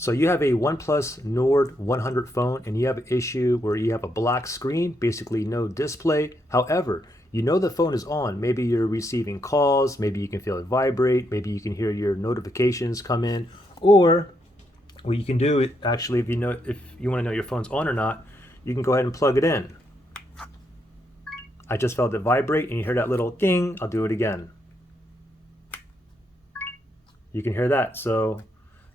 So you have a OnePlus Nord 100 phone and you have an issue where you have a black screen, basically no display. However, you know the phone is on. Maybe you're receiving calls, maybe you can feel it vibrate, maybe you can hear your notifications come in, or what you can do actually, if you want to know your phone's on or not, you can go ahead and plug it in. I just felt it vibrate and you hear that little ding. I'll do it again. You can hear that. So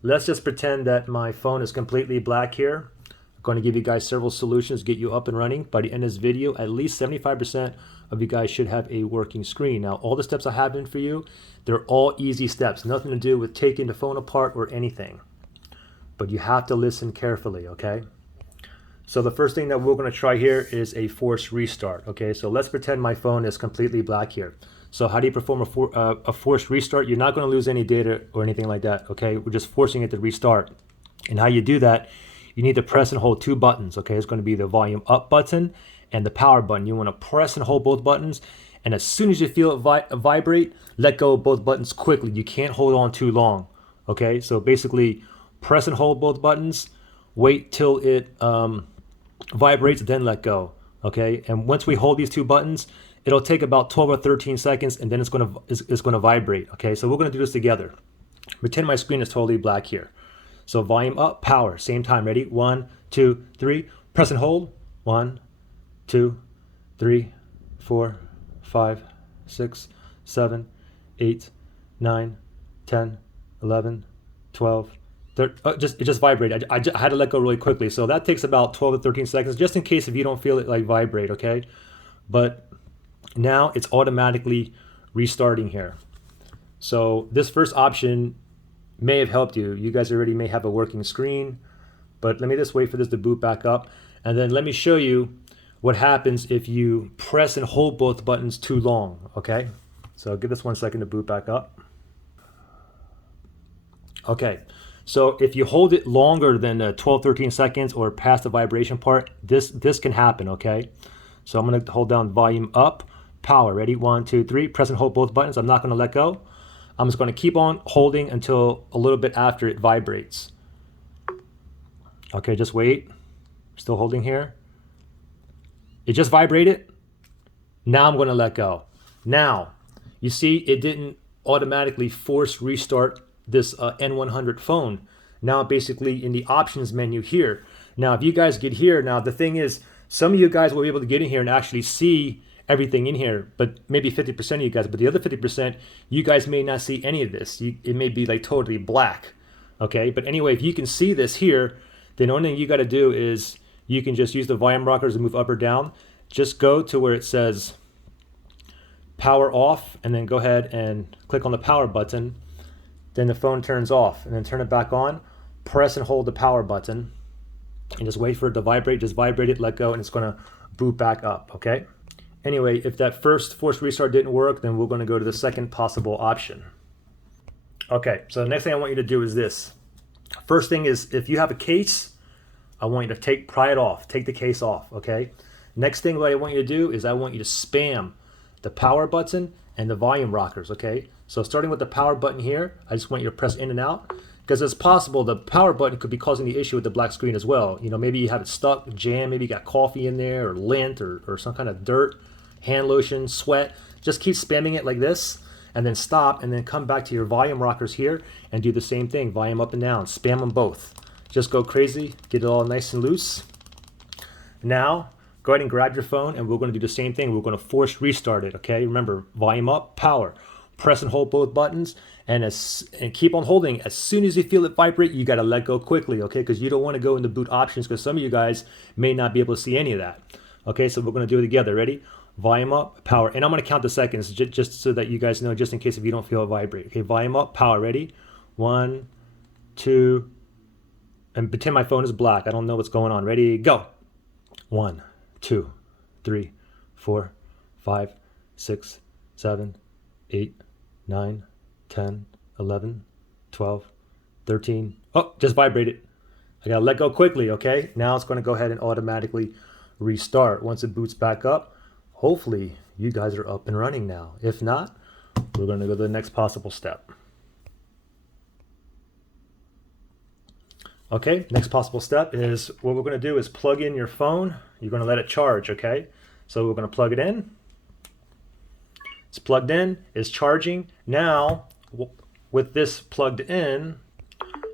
let's just pretend that my phone is completely black here. I'm going to give you guys several solutions to get you up and running. By the end of this video, at least 75% of you guys should have a working screen. Now, all the steps I have in for you, they're all easy steps. Nothing to do with taking the phone apart or anything. But you have to listen carefully, okay? So the first thing that we're going to try here is a forced restart, okay? So let's pretend my phone is completely black here. So how do you perform a forced restart? You're not going to lose any data or anything like that, okay? We're just forcing it to restart. And how you do that, you need to press and hold two buttons, okay? It's going to be the volume up button and the power button. You want to press and hold both buttons, and as soon as you feel it vibrate, let go of both buttons quickly. You can't hold on too long, okay? So basically, press and hold both buttons, wait till it vibrates, then let go, okay? And once we hold these two buttons, it'll take about 12 or 13 seconds, and then it's gonna vibrate, okay? So we're gonna do this together. Pretend my screen is totally black here. So volume up, power, same time, ready? 1, 2, 3, press and hold. 1, 2, 3, 4, 5, 6, 7, 8, 9, 10, 11, 12, it just vibrated. I had to let go really quickly. So that takes about 12 to 13 seconds, just in case if you don't feel it like vibrate, okay? But now it's automatically restarting here. So this first option may have helped you. You guys already may have a working screen, but let me just wait for this to boot back up. And then let me show you what happens if you press and hold both buttons too long, okay? So give this 1 second to boot back up. Okay. So if you hold it longer than 12, 13 seconds or past the vibration part, this can happen, okay? So I'm gonna hold down volume up, power, ready? 1, 2, 3, press and hold both buttons. I'm not gonna let go. I'm just gonna keep on holding until a little bit after it vibrates. Okay, just wait. Still holding here. It just vibrated. Now I'm gonna let go. Now, you see it didn't automatically force restart this N100 phone. Now basically in the options menu here. Now if you guys get here, now the thing is, some of you guys will be able to get in here and actually see everything in here, but maybe 50% of you guys, but the other 50%, you guys may not see any of this. It may be like totally black, okay? But anyway, if you can see this here, then the only thing you gotta do is you can just use the volume rockers to move up or down. Just go to where it says power off, and then go ahead and click on the power button. Then the phone turns off, and then turn it back on. Press and hold the power button, and just wait for it to vibrate. Just vibrate it, let go, and it's gonna boot back up, okay? Anyway, if that first forced restart didn't work, then we're gonna go to the second possible option. Okay, so the next thing I want you to do is this. First thing is, if you have a case, I want you to pry it off, take the case off, okay? Next thing what I want you to do is I want you to spam the power button and the volume rockers, okay? So starting with the power button here, I just want you to press in and out, because it's possible the power button could be causing the issue with the black screen as well. You know, maybe you have it stuck, jammed, maybe you got coffee in there, or lint, or some kind of dirt, hand lotion, sweat. Just keep spamming it like this, and then stop, and then come back to your volume rockers here, and do the same thing, volume up and down, spam them both. Just go crazy, get it all nice and loose. Now, go ahead and grab your phone, and we're gonna do the same thing. We're gonna force restart it, okay? Remember, volume up, power. Press and hold both buttons, and keep on holding. As soon as you feel it vibrate, you gotta let go quickly, okay? Because you don't wanna go into boot options, because some of you guys may not be able to see any of that. Okay, so we're gonna do it together, ready? Volume up, power, and I'm gonna count the seconds just so that you guys know, just in case if you don't feel it vibrate. Okay, volume up, power, ready? 1, 2, and pretend my phone is black. I don't know what's going on. Ready, go. 1, 2, 3, 4, 5, 6, 7, 8, 9, 10, 11, 12, 13. Oh, just vibrated. I gotta let go quickly, okay? Now it's gonna go ahead and automatically restart. Once it boots back up, hopefully you guys are up and running now. If not, we're gonna go to the next possible step. Okay, next possible step is what we're going to do is plug in your phone. You're going to let it charge, okay? So we're going to plug it in. It's plugged in, it's charging. Now, with this plugged in,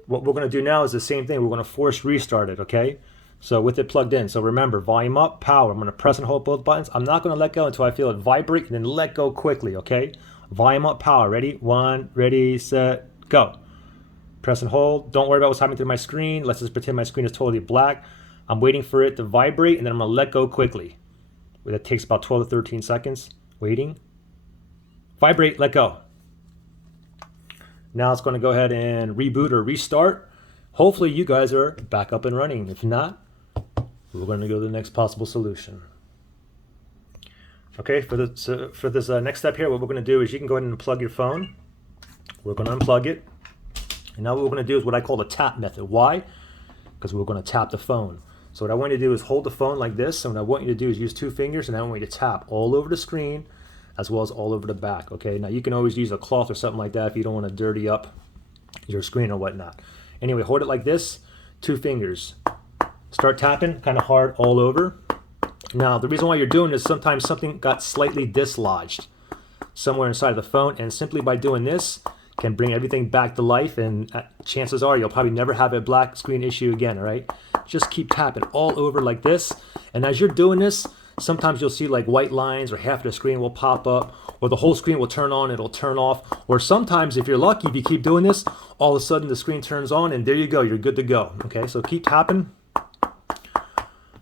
what we're going to do now is the same thing. We're going to force restart it, okay? So with it plugged in, so remember, volume up, power. I'm going to press and hold both buttons. I'm not going to let go until I feel it vibrate and then let go quickly, okay? Volume up, power. Ready? One, ready, set, go. Press and hold. Don't worry about what's happening to my screen. Let's just pretend my screen is totally black. I'm waiting for it to vibrate and then I'm going to let go quickly. That takes about 12 to 13 seconds. Waiting. Vibrate, let go. Now it's going to go ahead and reboot or restart. Hopefully you guys are back up and running. If not, we're going to go to the next possible solution. Okay, for this next step here, what we're going to do is you can go ahead and unplug your phone. We're going to unplug it. And now what we're going to do is what I call the tap method. Why? Because we're going to tap the phone. So what I want you to do is hold the phone like this. And what I want you to do is use 2 fingers, and I want you to tap all over the screen as well as all over the back. Okay, now you can always use a cloth or something like that if you don't want to dirty up your screen or whatnot. Anyway, hold it like this, 2 fingers. Start tapping kind of hard all over. Now, the reason why you're doing this, sometimes something got slightly dislodged somewhere inside of the phone, and simply by doing this can bring everything back to life, and chances are you'll probably never have a black screen issue again, all right? Just keep tapping all over like this, and as you're doing this, sometimes you'll see like white lines or half of the screen will pop up, or the whole screen will turn on, it'll turn off, or sometimes if you're lucky, if you keep doing this, all of a sudden the screen turns on and there you go, you're good to go. Okay, so keep tapping.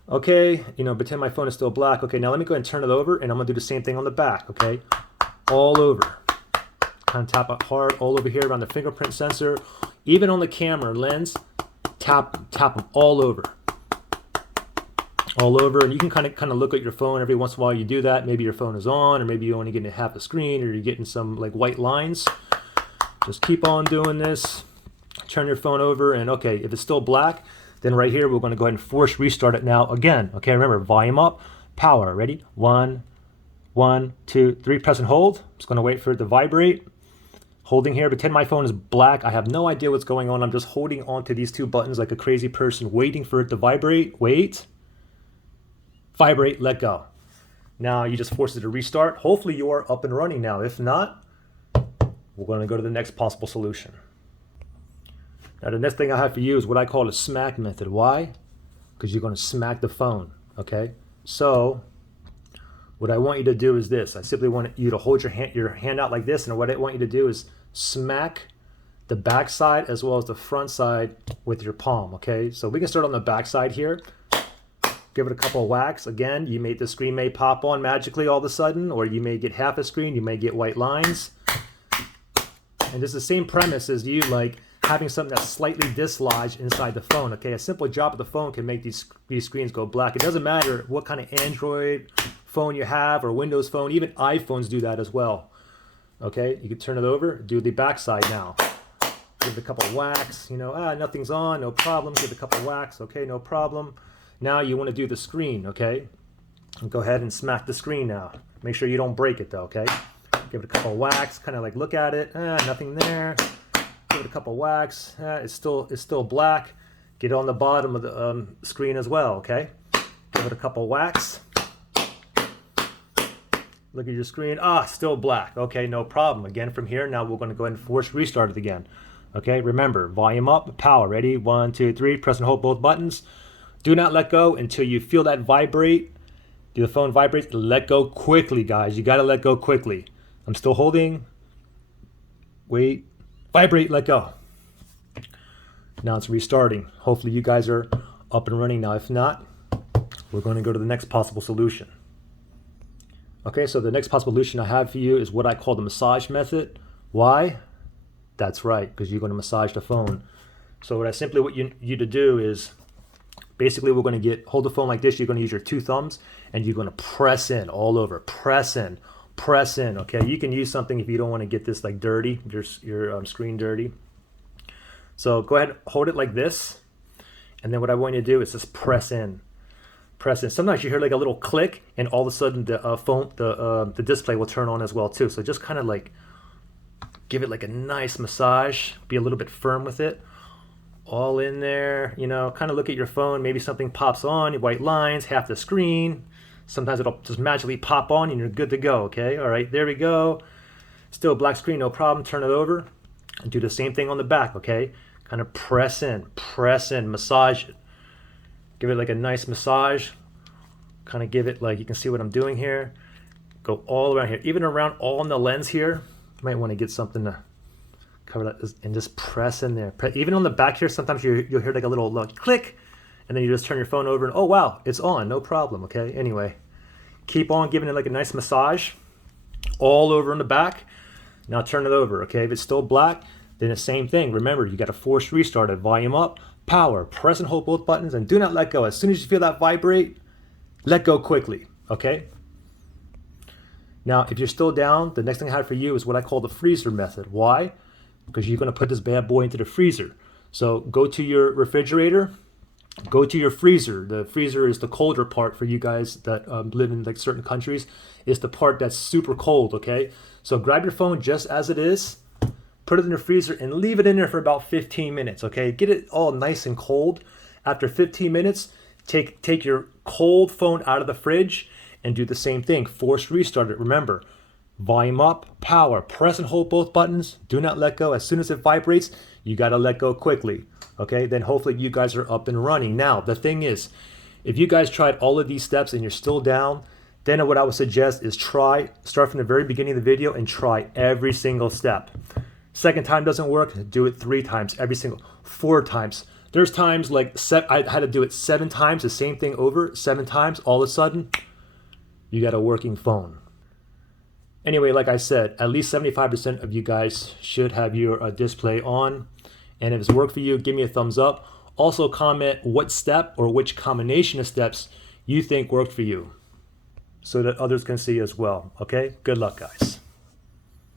Okay, pretend my phone is still black. Okay, now let me go ahead and turn it over, and I'm gonna do the same thing on the back, okay? All over. Kind of tap it hard all over here around the fingerprint sensor. Even on the camera lens, tap them all over. All over, and you can kind of look at your phone every once in a while. You do that. Maybe your phone is on, or maybe you're only getting half the screen, or you're getting some like white lines. Just keep on doing this. Turn your phone over, and okay, if it's still black, then right here we're going to go ahead and force restart it now again. Okay, remember, volume up, power. Ready? 1, 2, 3. Press and hold. I'm just going to wait for it to vibrate. Holding here, pretend my phone is black. I have no idea what's going on. I'm just holding onto these 2 buttons like a crazy person, waiting for it to vibrate. Wait. Vibrate, let go. Now you just force it to restart. Hopefully you are up and running now. If not, we're going to go to the next possible solution. Now the next thing I have for you is what I call the smack method. Why? Because you're going to smack the phone, okay? So what I want you to do is this. I simply want you to hold your hand out like this, and what I want you to do is smack the back side as well as the front side with your palm, okay? So we can start on the back side here. Give it a couple of whacks. Again, the screen may pop on magically all of a sudden, or you may get half a screen, you may get white lines. And it's the same premise as you like having something that's slightly dislodged inside the phone. Okay, a simple drop of the phone can make these screens go black. It doesn't matter what kind of Android phone you have or Windows phone, even iPhones do that as well. Okay, you can turn it over, do the back side now. Give it a couple of whacks, nothing's on, no problem. Give it a couple of whacks, okay, no problem. Now you want to do the screen, okay? Go ahead and smack the screen now. Make sure you don't break it though, okay? Give it a couple of whacks, kind of like look at it, nothing there. Give it a couple of whacks, it's still black. Get it on the bottom of the screen as well, okay? Give it a couple of whacks. Look at your screen, still black. Okay, no problem. Again from here, now we're going to go ahead and force restart it again. Okay, remember, volume up, power. Ready? 1, 2, 3, press and hold both buttons. Do not let go until you feel that vibrate. Do the phone vibrate? Let go quickly, guys. You got to let go quickly. I'm still holding. Wait. Vibrate, let go. Now it's restarting. Hopefully you guys are up and running now. If not, we're going to go to the next possible solution. Okay, so the next possible solution I have for you is what I call the massage method. Why? That's right, because you're going to massage the phone. So what I simply want you to do is, basically, we're going to hold the phone like this. You're going to use your 2 thumbs, and you're going to press in all over. Press in. Okay, you can use something if you don't want to get this like dirty, your screen dirty. So go ahead, hold it like this, and then what I want you to do is just press in. Sometimes you hear like a little click, and all of a sudden the display will turn on as well too. So just kind of like give it like a nice massage. Be a little bit firm with it. all in there. You know, kind of look at your phone. Maybe something pops on, white lines, half the screen. Sometimes it'll just magically pop on and you're good to go, okay? All right, there we go. Still black screen, no problem. Turn it over and do the same thing on the back, okay? Kind of press in, massage it. Give it like a nice massage. Kind of give it like, you can see what I'm doing here. Go all around here, even around all in the lens here. You might want to get something to cover that and just press in there. Even on the back here, sometimes you'll hear like a little click, and then you just turn your phone over and oh wow, it's on, no problem, okay? Anyway, keep on giving it like a nice massage all over in the back. Now turn it over, okay? If it's still black, then the same thing. Remember, you got to force restart it. Volume up, power, press and hold both buttons, and do not let go. As soon as you feel that vibrate, let go quickly, okay? Now, if you're still down, the next thing I have for you is what I call the freezer method. Why? Because you're going to put this bad boy into the freezer. So go to your refrigerator, go to your freezer. The freezer is the colder part for you guys that live in like certain countries. It's the part that's super cold, okay? So grab your phone just as it is, put it in the freezer and leave it in there for about 15 minutes, okay? Get it all nice and cold. After 15 minutes, take your cold phone out of the fridge and do the same thing. Force restart it. Remember, volume up, power, press and hold both buttons. Do not let go. As soon as it vibrates, you got to let go quickly. Okay, then hopefully you guys are up and running. Now, the thing is, if you guys tried all of these steps and you're still down, then what I would suggest is start from the very beginning of the video and try every single step. Second time doesn't work, do it 3 times, 4 times. There's times like I had to do it 7 times, the same thing over 7 times. All of a sudden, you got a working phone. Anyway, like I said, at least 75% of you guys should have your display on. And if it's worked for you, give me a thumbs up. Also comment what step or which combination of steps you think worked for you so that others can see as well. Okay? Good luck, guys.